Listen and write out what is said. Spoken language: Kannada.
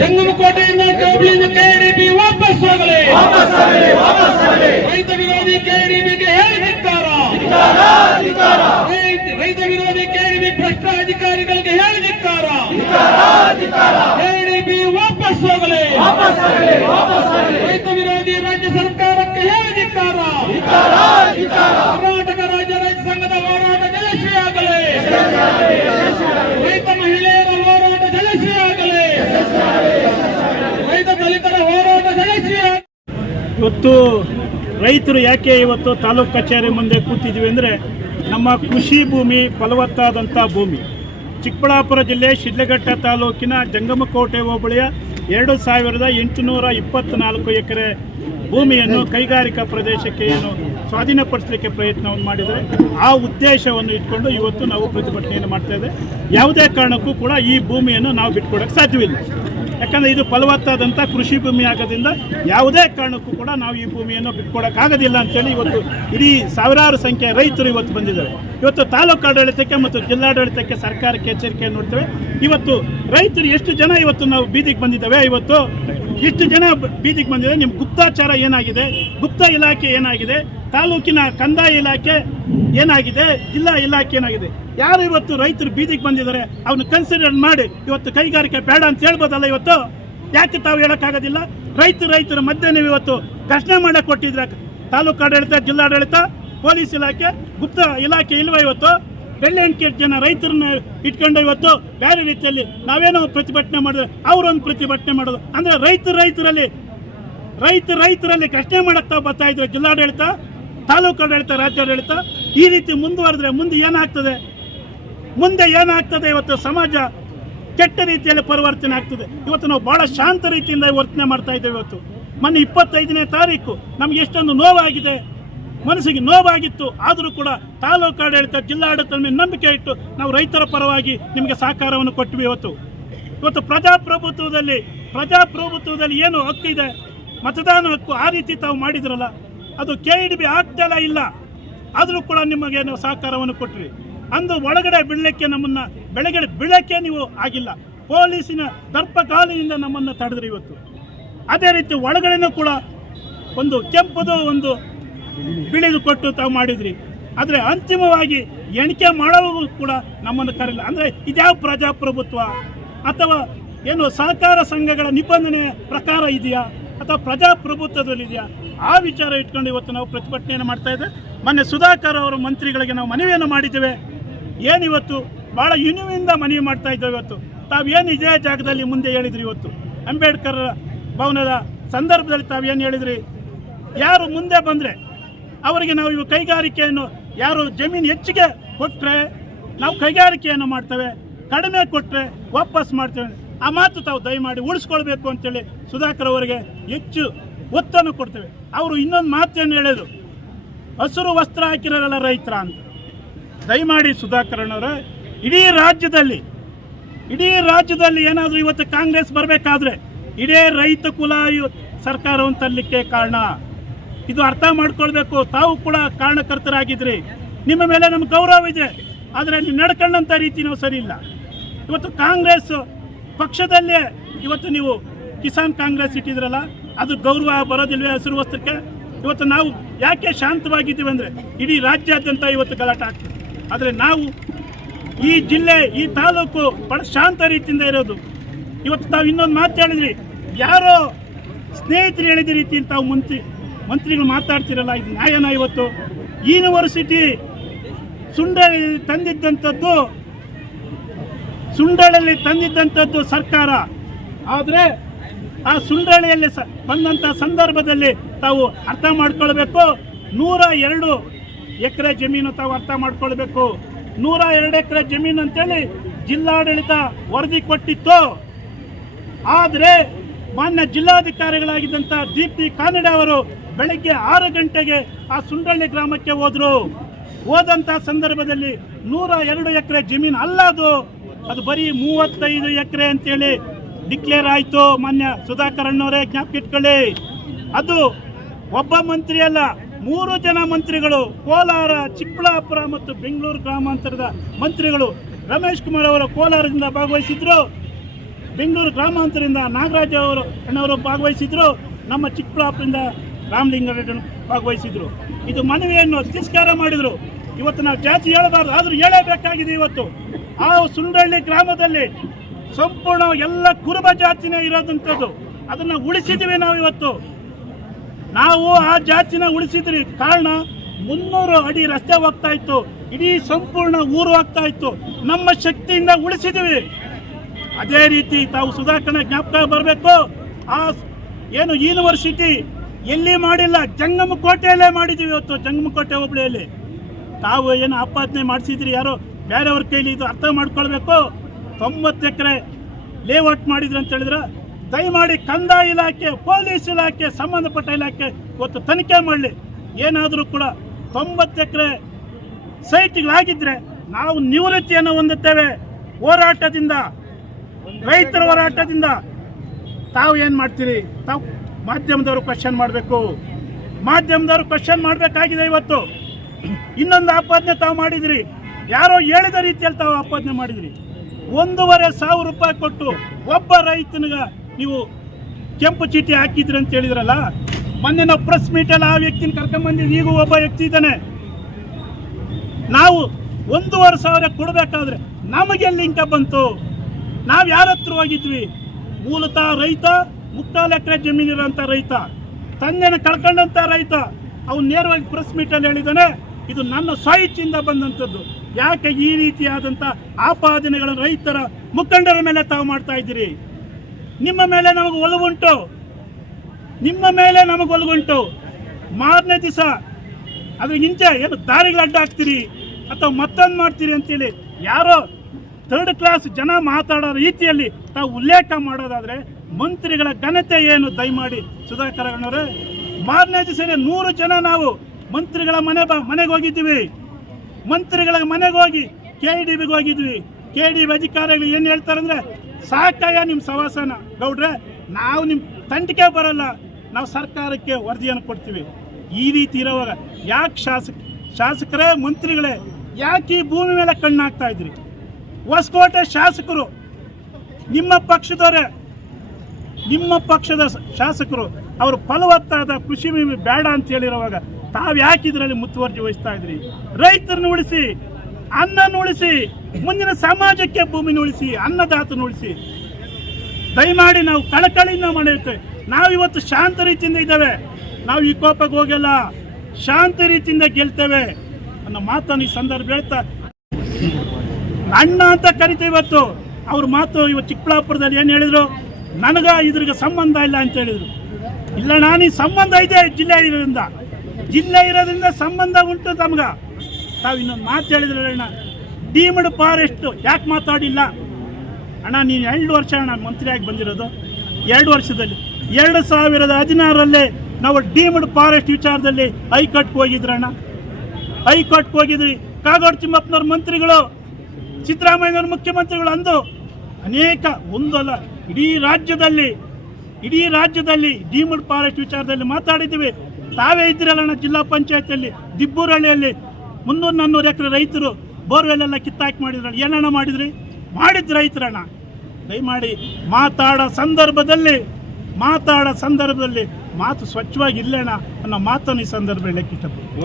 ಜಂಗಮಕೋಟೆಯಿಂದ ಹೋಬಳಿಯಿಂದ ಕೆಡಿಪಿ ವಾಪಸ್ ಹೋಗಲಿ. ರೈತ ವಿರೋಧಿ ಕೆಡಿಪಿಗೆ ಹೇಳಿದಿಕ್ಕಾರ. ರೈತ ವಿರೋಧಿ ಕೆಡಿಪಿ ಭ್ರಷ್ಟ ಅಧಿಕಾರಿಗಳಿಗೆ ಹೇಳಿದಿಕ್ಕಾರ. ಕೆಡಿಪಿ ವಾಪಸ್ ಹೋಗಲಿ. ರೈತ ವಿರೋಧಿ ರಾಜ್ಯ ಸರ್ಕಾರಕ್ಕೆ ಹೇಳಿದಿಕ್ಕಾರ. ಕರ್ನಾಟಕ ರಾಜ್ಯ ರೈತ ಸಂಘದ ಹೋರಾಟ ಯಶಸ್ವಿಯಾಗಲಿ. ರೈತ ಮಹಿಳೆಯರ ಹೋರಾಟ ಯಶಸ್ವಿಯಾಗಲಿ. ರೈತ ದಲಿತರ ಹೋರಾಟ ಯಶಸ್ವಿಯಾಗಲಿ. ಇವತ್ತು ರೈತರು ಯಾಕೆ ಇವತ್ತು ತಾಲೂಕು ಕಚೇರಿ ಮುಂದೆ ಕೂತಿದ್ವಿ ಅಂದರೆ, ನಮ್ಮ ಕೃಷಿ ಭೂಮಿ ಫಲವತ್ತಾದಂಥ ಭೂಮಿ. ಚಿಕ್ಕಬಳ್ಳಾಪುರ ಜಿಲ್ಲೆ ಶಿಡ್ಲಘಟ್ಟ ತಾಲೂಕಿನ ಜಂಗಮಕೋಟೆ ಹೋಬಳಿಯ 2824 ಎಕರೆ ಭೂಮಿಯನ್ನು ಕೈಗಾರಿಕಾ ಪ್ರದೇಶಕ್ಕೆ ಏನು ಸ್ವಾಧೀನಪಡಿಸಲಿಕ್ಕೆ ಪ್ರಯತ್ನವನ್ನು ಮಾಡಿದರೆ, ಆ ಉದ್ದೇಶವನ್ನು ಇಟ್ಕೊಂಡು ಇವತ್ತು ನಾವು ಪ್ರತಿಭಟನೆಯನ್ನು ಮಾಡ್ತಾಯಿದ್ದೇವೆ. ಯಾವುದೇ ಕಾರಣಕ್ಕೂ ಕೂಡ ಈ ಭೂಮಿಯನ್ನು ನಾವು ಬಿಟ್ಕೊಡೋಕ್ಕೆ ಸಾಧ್ಯವಿಲ್ಲ. ಯಾಕಂದರೆ ಇದು ಫಲವತ್ತಾದಂಥ ಕೃಷಿ ಭೂಮಿ ಆಗೋದ್ರಿಂದ ಯಾವುದೇ ಕಾರಣಕ್ಕೂ ಕೂಡ ನಾವು ಈ ಭೂಮಿಯನ್ನು ಬಿಟ್ಕೊಡೋಕ್ಕಾಗೋದಿಲ್ಲ ಅಂತೇಳಿ ಇವತ್ತು ಇಡೀ ಸಾವಿರಾರು ಸಂಖ್ಯೆಯ ರೈತರು ಇವತ್ತು ಬಂದಿದ್ದಾರೆ. ಇವತ್ತು ತಾಲೂಕು ಆಡಳಿತಕ್ಕೆ ಮತ್ತು ಜಿಲ್ಲಾಡಳಿತಕ್ಕೆ ಸರ್ಕಾರಕ್ಕೆ ಎಚ್ಚರಿಕೆಯನ್ನು ನೋಡ್ತೇವೆ. ಇವತ್ತು ರೈತರು ಎಷ್ಟು ಜನ ಇವತ್ತು ನಾವು ಬೀದಿಗೆ ಬಂದಿದ್ದೇವೆ. ಇವತ್ತು ಎಷ್ಟು ಜನ ಬೀದಿಗೆ ಬಂದಿದೆ. ನಿಮ್ಮ ಗುಪ್ತಾಚಾರ ಏನಾಗಿದೆ, ಗುಪ್ತ ಇಲಾಖೆ ಏನಾಗಿದೆ, ತಾಲೂಕಿನ ಕಂದಾಯ ಇಲಾಖೆ ಏನಾಗಿದೆ, ಜಿಲ್ಲಾ ಇಲಾಖೆ ಏನಾಗಿದೆ, ಯಾರು ಇವತ್ತು ರೈತರು ಬೀದಿಗೆ ಬಂದಿದ್ದಾರೆ ಅವನ್ನ ಕನ್ಸಿಡರ್ ಮಾಡಿ ಇವತ್ತು ಕೈಗಾರಿಕೆ ಬೇಡ ಅಂತ ಹೇಳ್ಬೋದಲ್ಲ. ಇವತ್ತು ಯಾಕೆ ತಾವು ಹೇಳೋಕ್ಕಾಗೋದಿಲ್ಲ? ರೈತರ ಮಧ್ಯೆ ನೀವು ಇವತ್ತು ಘರ್ಷಣೆ ಮಾಡಕ್ಕೆ ಕೊಟ್ಟಿದ್ರೆ ತಾಲೂಕು ಆಡಳಿತ, ಜಿಲ್ಲಾಡಳಿತ, ಪೊಲೀಸ್ ಇಲಾಖೆ, ಗುಪ್ತ ಇಲಾಖೆ ಇಲ್ವ? ಇವತ್ತು ಬೆಳ್ಳಿ ಅಂಕಿ ಜನ ರೈತರನ್ನ ಇಟ್ಕೊಂಡು ಇವತ್ತು ಬೇರೆ ರೀತಿಯಲ್ಲಿ ನಾವೇನೋ ಪ್ರತಿಭಟನೆ ಮಾಡಿದ್ರೆ ಅವರೊಂದು ಪ್ರತಿಭಟನೆ ಮಾಡೋದು ಅಂದರೆ ರೈತರಲ್ಲಿ ಘರ್ಷಣೆ ಮಾಡಕ್ಕೆ ತಾವು ಬರ್ತಾ ಇದ್ರು. ಜಿಲ್ಲಾಡಳಿತ, ತಾಲೂಕು ಆಡಳಿತ, ರಾಜ್ಯಾಡಳಿತ ಈ ರೀತಿ ಮುಂದುವರೆದ್ರೆ ಮುಂದೆ ಏನಾಗ್ತದೆ? ಇವತ್ತು ಸಮಾಜ ಕೆಟ್ಟ ರೀತಿಯಲ್ಲಿ ಪರಿವರ್ತನೆ ಆಗ್ತದೆ. ಇವತ್ತು ನಾವು ಬಹಳ ಶಾಂತ ರೀತಿಯಿಂದ ವರ್ತನೆ ಮಾಡ್ತಾ ಇದ್ದೇವೆ. ಇವತ್ತು ಮೊನ್ನೆ 25ನೇ ತಾರೀಕು ನಮ್ಗೆ ಎಷ್ಟೊಂದು ನೋವಾಗಿದೆ, ಮನಸ್ಸಿಗೆ ನೋವಾಗಿತ್ತು. ಆದರೂ ಕೂಡ ತಾಲೂಕು ಆಡಳಿತ, ಜಿಲ್ಲಾಡಳಿತ ನಂಬಿಕೆ ಇಟ್ಟು ನಾವು ರೈತರ ಪರವಾಗಿ ನಿಮಗೆ ಸಹಕಾರವನ್ನು ಕೊಟ್ಟಿವಿ. ಇವತ್ತು ಪ್ರಜಾಪ್ರಭುತ್ವದಲ್ಲಿ ಏನು ಹಕ್ಕಿದೆ, ಮತದಾನ ಹಕ್ಕು, ಆ ರೀತಿ ತಾವು ಮಾಡಿದ್ರಲ್ಲ, ಅದು KDB ಆಗ್ತಲ್ಲ ಇಲ್ಲ. ಆದರೂ ಕೂಡ ನಿಮಗೆ ನಾವು ಸಹಕಾರವನ್ನು ಕೊಟ್ವಿ. ಅಂದು ಒಳಗಡೆ ಬೀಳಕ್ಕೆ ನಮ್ಮನ್ನು ಬೀಳಕ್ಕೆ ನೀವು ಆಗಿಲ್ಲ. ಪೊಲೀಸಿನ ದರ್ಪಗಾಲಿನಿಂದ ನಮ್ಮನ್ನು ತಡೆದ್ರಿ. ಇವತ್ತು ಅದೇ ರೀತಿ ಒಳಗಡೆನೂ ಕೂಡ ಒಂದು ಕೆಂಪುದು ಒಂದು ಬಿಳಿದು ಕೊಟ್ಟು ತಾವು ಮಾಡಿದ್ರಿ. ಆದರೆ ಅಂತಿಮವಾಗಿ ಎಣಿಕೆ ಮಾಡೋವೂ ಕೂಡ ನಮ್ಮನ್ನು ಕರೆಯಲ್ಲ. ಅಂದರೆ ಇದ್ಯಾವ ಪ್ರಜಾಪ್ರಭುತ್ವ ಅಥವಾ ಏನು ಸಹಕಾರ ಸಂಘಗಳ ನಿಬಂಧನೆ ಪ್ರಕಾರ ಇದೆಯಾ ಅಥವಾ ಪ್ರಜಾಪ್ರಭುತ್ವದಲ್ಲಿದೆಯಾ? ಆ ವಿಚಾರ ಇಟ್ಕೊಂಡು ಇವತ್ತು ನಾವು ಪ್ರತಿಭಟನೆಯನ್ನು ಮಾಡ್ತಾ ಇದ್ದೇವೆ. ಮೊನ್ನೆ ಸುಧಾಕರ್ ಅವರ ಮಂತ್ರಿಗಳಿಗೆ ನಾವು ಮನವಿಯನ್ನು ಮಾಡಿದ್ದೇವೆ. ಏನಿವತ್ತು ಭಾಳ ಇನುವಿಂದ ಮನವಿ ಮಾಡ್ತಾ ಇದ್ದೇವೆ. ಇವತ್ತು ತಾವೇನು ಇದೇ ಜಾಗದಲ್ಲಿ ಮುಂದೆ ಹೇಳಿದ್ರಿ, ಇವತ್ತು ಅಂಬೇಡ್ಕರ್ ಭವನದ ಸಂದರ್ಭದಲ್ಲಿ ತಾವೇನು ಹೇಳಿದ್ರಿ, ಯಾರು ಮುಂದೆ ಬಂದರೆ ಅವರಿಗೆ ನಾವು ಇವು ಕೈಗಾರಿಕೆಯನ್ನು, ಯಾರು ಜಮೀನು ಹೆಚ್ಚಿಗೆ ಕೊಟ್ಟರೆ ನಾವು ಕೈಗಾರಿಕೆಯನ್ನು ಮಾಡ್ತೇವೆ, ಕಡಿಮೆ ಕೊಟ್ಟರೆ ವಾಪಸ್ ಮಾಡ್ತೇವೆ. ಆ ಮಾತು ತಾವು ದಯಮಾಡಿ ಉಳಿಸ್ಕೊಳ್ಬೇಕು ಅಂತೇಳಿ ಸುಧಾಕರ್ ಅವರಿಗೆ ಹೆಚ್ಚು ಒತ್ತನ್ನು ಕೊಡ್ತೇವೆ. ಅವರು ಇನ್ನೊಂದು ಮಾತನ್ನು ಹೇಳಿದರು, ಹಸಿರು ವಸ್ತ್ರ ಹಾಕಿರೋಲ್ಲ ರೈತರ ಅಂತ. ದಯಮಾಡಿ ಸುಧಾಕರಣ್ಣವರ, ಇಡೀ ರಾಜ್ಯದಲ್ಲಿ ಏನಾದರೂ ಇವತ್ತು ಕಾಂಗ್ರೆಸ್ ಬರಬೇಕಾದ್ರೆ ಇಡೀ ರೈತ ಕುಲ ಸರ್ಕಾರವನ್ನು ತರಲಿಕ್ಕೆ ಕಾರಣ. ಇದು ಅರ್ಥ ಮಾಡ್ಕೊಳ್ಬೇಕು. ತಾವು ಕೂಡ ಕಾರಣಕರ್ತರಾಗಿದ್ರಿ, ನಿಮ್ಮ ಮೇಲೆ ನಮ್ಗೆ ಗೌರವ ಇದೆ. ಆದರೆ ನೀವು ನಡ್ಕೊಂಡಂಥ ರೀತಿ ನಾವು ಸರಿ ಇಲ್ಲ. ಇವತ್ತು ಕಾಂಗ್ರೆಸ್ ಪಕ್ಷದಲ್ಲೇ ಇವತ್ತು ನೀವು ಕಿಸಾನ್ ಕಾಂಗ್ರೆಸ್ ಇಟ್ಟಿದ್ರಲ್ಲ, ಅದು ಗೌರವ ಬರೋದಿಲ್ವೇ ಹಸಿರು ವಸ್ತ್ರಕ್ಕೆ? ಇವತ್ತು ನಾವು ಯಾಕೆ ಶಾಂತವಾಗಿದ್ದೀವಿ ಅಂದರೆ ಇಡೀ ರಾಜ್ಯಾದ್ಯಂತ ಇವತ್ತು ಗಲಾಟೆ ಆಗ್ತದೆ. ಆದರೆ ನಾವು ಈ ಜಿಲ್ಲೆ, ಈ ತಾಲೂಕು ಬಹಳ ಶಾಂತ ರೀತಿಯಿಂದ ಇರೋದು. ಇವತ್ತು ತಾವು ಇನ್ನೊಂದು ಮಾತು ಹೇಳಿದ್ರಿ, ಯಾರೋ ಸ್ನೇಹಿತರು ಹೇಳಿದ ರೀತಿ ತಾವು ಮಂತ್ರಿಗಳು ಮಾತಾಡ್ತಿರಲ್ಲ, ಇದು ನ್ಯಾಯನ? ಇವತ್ತು ಯೂನಿವರ್ಸಿಟಿ ಸುಂಡಳ್ಳಿ ತಂದಿದ್ದಂಥದ್ದು ಸರ್ಕಾರ. ಆದರೆ ಆ ಸುಂಡಳ್ಳಿಯಲ್ಲಿ ಬಂದಂಥ ಸಂದರ್ಭದಲ್ಲಿ ತಾವು ಅರ್ಥ ಮಾಡ್ಕೊಳ್ಬೇಕು. 102 ಎಕರೆ ಜಮೀನು ತಾವು ಅರ್ಥ ಮಾಡ್ಕೊಳ್ಬೇಕು. 102 ಎಕರೆ ಜಮೀನು ಅಂತೇಳಿ ಜಿಲ್ಲಾಡಳಿತ ವರದಿ ಕೊಟ್ಟಿತ್ತು. ಆದರೆ ಮಾನ್ಯ ಜಿಲ್ಲಾಧಿಕಾರಿಗಳಾಗಿದ್ದಂಥ ದೀಪ್ತಿ ಕಾನಡೆ ಅವರು ಬೆಳಗ್ಗೆ 6 ಗಂಟೆಗೆ ಆ ಸುಂಡಳ್ಳಿ ಗ್ರಾಮಕ್ಕೆ ಹೋದಂಥ ಸಂದರ್ಭದಲ್ಲಿ 102 ಎಕರೆ ಜಮೀನು ಅಲ್ಲ, ಅದು ಬರೀ 35 ಎಕರೆ ಅಂತೇಳಿ ಡಿಕ್ಲೇರ್ ಆಯಿತು. ಮಾನ್ಯ ಸುಧಾಕರ್ ಅಣ್ಣವರೇ ಜ್ಞಾಪಕ ಇಟ್ಕೊಳ್ಳಿ. ಅದು ಒಬ್ಬ ಮಂತ್ರಿ ಅಲ್ಲ, 3 ಜನ ಮಂತ್ರಿಗಳು, ಕೋಲಾರ, ಚಿಕ್ಕಬಳ್ಳಾಪುರ ಮತ್ತು ಬೆಂಗಳೂರು ಗ್ರಾಮಾಂತರದ ಮಂತ್ರಿಗಳು. ರಮೇಶ್ ಕುಮಾರ್ ಅವರು ಕೋಲಾರದಿಂದ ಭಾಗವಹಿಸಿದ್ರು, ಬೆಂಗಳೂರು ಗ್ರಾಮಾಂತರದಿಂದ ನಾಗರಾಜ್ ಅಣ್ಣವರು ಭಾಗವಹಿಸಿದ್ರು, ನಮ್ಮ ಚಿಕ್ಕಬಳ್ಳಾಪುರದಿಂದ ರಾಮಲಿಂಗಾರೆಡ್ಡಿ ಭಾಗವಹಿಸಿದ್ರು. ಇದು ಮನವಿಯನ್ನು ತಿರಸ್ಕಾರ ಮಾಡಿದ್ರು. ಇವತ್ತು ನಾವು ಜಾತಿ ಹೇಳಬಾರ್ದು, ಆದರೂ ಹೇಳಬೇಕಾಗಿದೆ. ಇವತ್ತು ಆ ಸುಂಡಳ್ಳಿ ಗ್ರಾಮದಲ್ಲಿ ಸಂಪೂರ್ಣ ಎಲ್ಲ ಕುರುಬ ಜಾತಿನೇ ಇರೋದಂಥದ್ದು, ಅದನ್ನು ಉಳಿಸಿದ್ದೀವಿ ನಾವು. ಇವತ್ತು ನಾವು ಆ ಜಾತಿನ ಉಳಿಸಿದ್ರಿ. ಕಾರಣ 300 ಅಡಿ ರಸ್ತೆ ಹೋಗ್ತಾ ಇತ್ತು, ಇಡೀ ಸಂಪೂರ್ಣ ಊರು ಹೋಗ್ತಾ ಇತ್ತು. ನಮ್ಮ ಶಕ್ತಿಯಿಂದ ಉಳಿಸಿದ್ದೀವಿ. ಅದೇ ರೀತಿ ತಾವು ಸುಧಾಕರಣ ಜ್ಞಾಪಕ ಬರಬೇಕು. ಆ ಏನು ಯೂನಿವರ್ಸಿಟಿ ಎಲ್ಲಿ ಮಾಡಿಲ್ಲ, ಜಂಗಮಕೋಟೆಯಲ್ಲೇ ಮಾಡಿದ್ದೀವಿ. ಇವತ್ತು ಜಂಗಮಕೋಟೆ ಹೋಬಳಿಯಲ್ಲಿ ತಾವು ಏನು ಆಪಾದನೆ ಮಾಡಿಸಿದ್ರಿ, ಯಾರೋ ಬೇರೆಯವ್ರ ಕೈಲಿ, ಇದು ಅರ್ಥ ಮಾಡ್ಕೊಳ್ಬೇಕು. 90 ಎಕರೆ ಲೇಔಟ್ ಮಾಡಿದ್ರು ಅಂತ ಹೇಳಿದ್ರೆ ದಯಮಾಡಿ ಕಂದಾಯ ಇಲಾಖೆ, ಪೊಲೀಸ್ ಇಲಾಖೆ, ಸಂಬಂಧಪಟ್ಟ ಇಲಾಖೆ ಇವತ್ತು ತನಿಖೆ ಮಾಡಲಿ. ಏನಾದರೂ ಕೂಡ 90 ಎಕರೆ ಸೈಟ್ಗಳಾಗಿದ್ದರೆ ನಾವು ನಿವೃತ್ತಿಯನ್ನು ಹೊಂದುತ್ತೇವೆ. ಹೋರಾಟದಿಂದ, ರೈತರ ಹೋರಾಟದಿಂದ ತಾವು ಏನು ಮಾಡ್ತೀರಿ? ತಾವು ಮಾಧ್ಯಮದವರು ಕ್ವಶನ್ ಮಾಡಬೇಕು. ಮಾಧ್ಯಮದವರು ಕ್ವಶನ್ ಮಾಡಬೇಕಾಗಿದೆ. ಇವತ್ತು ಇನ್ನೊಂದು ಆಪಾದನೆ ತಾವು ಮಾಡಿದ್ರಿ, ಯಾರೋ ಹೇಳಿದ ರೀತಿಯಲ್ಲಿ ತಾವು ಆಪಾದನೆ ಮಾಡಿದ್ರಿ. 1,500 ರೂಪಾಯಿ ಕೊಟ್ಟು ಒಬ್ಬ ರೈತನಿಗೆ ನೀವು ಕೆಂಪು ಚೀಟಿ ಹಾಕಿದ್ರಿ ಅಂತ ಹೇಳಿದ್ರಲ್ಲ. ಮೊನ್ನೆ ನಾವು ಪ್ರೆಸ್ ಮೀಟಲ್ಲಿ ಆ ವ್ಯಕ್ತಿನ ಕರ್ಕೊಂಡ್ಬಂದಿದ್ವಿ. ಈಗೂ ಒಬ್ಬ ವ್ಯಕ್ತಿ ಇದ್ದಾನೆ. ನಾವು 1,500 ಕೊಡಬೇಕಾದ್ರೆ ನಮಗೆ ಲಿಂಕ ಬಂತು. ನಾವು ಯಾರ ಹತ್ರ ಹೋಗಿದ್ವಿ? ಮೂಲತಃ ರೈತ, 3 ಎಕರೆ ಜಮೀನಿರೋಂಥ ರೈತ, ತಂದೆನ ಕಳ್ಕೊಂಡಂಥ ರೈತ. ಅವನು ನೇರವಾಗಿ ಪ್ರೆಸ್ ಮೀಟಲ್ಲಿ ಹೇಳಿದ್ದಾನೆ, ಇದು ನನ್ನ ಸ್ವಇಚ್ಛೆಯಿಂದ ಬಂದಂಥದ್ದು. ಯಾಕೆ ಈ ರೀತಿಯಾದಂಥ ಆಪಾದನೆಗಳನ್ನು ರೈತರ ಮುಖಂಡರ ಮೇಲೆ ತಾವು ಮಾಡ್ತಾ ಇದ್ದೀರಿ? ನಿಮ್ಮ ಮೇಲೆ ನಮಗೆ ಒಲವುಂಟು, ನಿಮ್ಮ ಮೇಲೆ ನಮಗೆ ಒಲವುಂಟು. ಮಾರನೇ ದಿವಸ ಅದ್ರ ಹಿಂಚೆ ಏನು ದಾರಿಗಳು ಅಡ್ಡ ಹಾಕ್ತೀರಿ ಅಥವಾ ಮತ್ತೊಂದು ಮಾಡ್ತೀರಿ ಅಂತೇಳಿ ಯಾರೋ 3rd ಕ್ಲಾಸ್ ಜನ ಮಾತಾಡೋ ರೀತಿಯಲ್ಲಿ ತಾವು ಉಲ್ಲೇಖ ಮಾಡೋದಾದರೆ ಮಂತ್ರಿಗಳ ಘನತೆ ಏನು? ದಯಮಾಡಿ ಸುಧಾಕರಣ್ಣವರೇ, ಮಾರನೇ ದಿವಸನೇ 100 ಜನ ನಾವು ಮಂತ್ರಿಗಳ ಮನೆಗೆ ಹೋಗಿದ್ದೀವಿ. ಮಂತ್ರಿಗಳ ಮನೆಗೆ ಹೋಗಿ KDBಗೆ ಹೋಗಿದ್ವಿ. KDB ಅಧಿಕಾರಿಗಳು ಏನು ಹೇಳ್ತಾರೆ ಅಂದರೆ, ಸಾಕಯ್ಯ ನಿಮ್ಮ ಸವಾಸನ ಗೌಡ್ರೆ, ನಾವು ನಿಮ್ಮ ತಂಟಿಕೆ ಬರಲ್ಲ, ನಾವು ಸರ್ಕಾರಕ್ಕೆ ವರದಿಯನ್ನು ಕೊಡ್ತೀವಿ. ಈ ರೀತಿ ಇರುವಾಗ ಯಾಕೆ ಶಾಸಕರೇ, ಮಂತ್ರಿಗಳೇ, ಯಾಕೆ ಈ ಭೂಮಿ ಮೇಲೆ ಕಣ್ಣು ಹಾಕ್ತಾ ಇದ್ರಿ? ಹೊಸಕೋಟೆ ಶಾಸಕರು ನಿಮ್ಮ ಪಕ್ಷದವರೇ, ನಿಮ್ಮ ಪಕ್ಷದ ಶಾಸಕರು, ಅವರು ಫಲವತ್ತಾದ ಕೃಷಿ ಭೂಮಿ ಬೇಡ ಅಂತ ಹೇಳಿರುವಾಗ ತಾವು ಯಾಕೆ ಇದರಲ್ಲಿ ಮುತುವರ್ಜಿ ವಹಿಸ್ತಾ ಇದ್ರಿ? ರೈತರನ್ನು ಉಳಿಸಿ, ಅನ್ನನ ಉಳಿಸಿ, ಮುಂದಿನ ಸಮಾಜಕ್ಕೆ ಭೂಮಿನ ಉಳಿಸಿ, ಅನ್ನದಾತನ ಉಳಿಸಿ. ದಯಮಾಡಿ ನಾವು ಕಳಕಳಿಯಿಂದ ಮಾಡಿರ್ತೇವೆ. ನಾವಿವತ್ತು ಶಾಂತ ರೀತಿಯಿಂದ ಇದ್ದೇವೆ. ನಾವು ಈ ಕೋಪಕ್ಕೆ ಹೋಗಲ್ಲ, ಶಾಂತ ರೀತಿಯಿಂದ ಗೆಲ್ತೇವೆ ಅನ್ನೋ ಮಾತನ್ನು ಈ ಸಂದರ್ಭ ಹೇಳ್ತಾ, ಅಣ್ಣ ಅಂತ ಕರಿತೇವೆ. ಇವತ್ತು ಅವ್ರ ಮಾತು ಇವತ್ತು ಚಿಕ್ಕಬಳ್ಳಾಪುರದಲ್ಲಿ ಏನು ಹೇಳಿದ್ರು, ನನಗೆ ಇದ್ರಿಗೆ ಸಂಬಂಧ ಇಲ್ಲ ಅಂತ ಹೇಳಿದ್ರು. ಇಲ್ಲ, ನಾನು ಈ ಸಂಬಂಧ ಇದೆ, ಜಿಲ್ಲೆ ಇರೋದ್ರಿಂದ ಸಂಬಂಧ ಉಂಟು ತಮ್ಗೆ. ತಾವು ಇನ್ನೊಂದು ಮಾತು ಹೇಳಿದ್ರೆ ಅಣ್ಣ, ಡೀಮ್ಡ್ ಫಾರೆಸ್ಟ್ ಯಾಕೆ ಮಾತಾಡಿಲ್ಲ ಅಣ್ಣ? ನೀನು 2 ವರ್ಷ ಅಣ್ಣ ಮಂತ್ರಿಯಾಗಿ ಬಂದಿರೋದು. 2 ವರ್ಷದಲ್ಲಿ 2016ರಲ್ಲೇ ನಾವು ಡೀಮ್ಡ್ ಫಾರೆಸ್ಟ್ ವಿಚಾರದಲ್ಲಿ ಹೈಕೋರ್ಟ್ಗೆ ಹೋಗಿದ್ರಣ್ಣ. ಹೈಕೋರ್ಟ್ಗೆ ಹೋಗಿದ್ರಿ. ಕಾಗೋಡು ತಿಮ್ಮಪ್ಪನವ್ರ ಮಂತ್ರಿಗಳು, ಸಿದ್ದರಾಮಯ್ಯನವ್ರ ಮುಖ್ಯಮಂತ್ರಿಗಳು ಅಂದು ಅನೇಕ, ಒಂದಲ್ಲ, ಇಡೀ ರಾಜ್ಯದಲ್ಲಿ ಡೀಮ್ಡ್ ಫಾರೆಸ್ಟ್ ವಿಚಾರದಲ್ಲಿ ಮಾತಾಡಿದ್ದೀವಿ. ತಾವೇ ಇದ್ದಿರಲ್ಲಣ್ಣ ಜಿಲ್ಲಾ ಪಂಚಾಯತಿಯಲ್ಲಿ ದಿಬ್ಬೂರಹಳ್ಳಿಯಲ್ಲಿ 300-400 ಎಕರೆ ರೈತರು ಬೋರ್ವೆಲ್ಲೆಲ್ಲ ಕಿತ್ತಾಕಿ ಮಾಡಿದ್ರಣ್ಣ. ಏನಣ್ಣ ಮಾಡಿದ್ದು ರೈತರಣ್ಣ. ದಯಮಾಡಿ ಮಾತಾಡೋ ಸಂದರ್ಭದಲ್ಲಿ ಮಾತು ಸ್ವಚ್ಛವಾಗಿ ಇಲ್ಲಣ್ಣ ಅನ್ನೋ ಮಾತನ್ನು ಈ ಸಂದರ್ಭ ಹೇಳಕ್ಕೆ ಇಷ್ಟಪಡ್ತೀನಿ.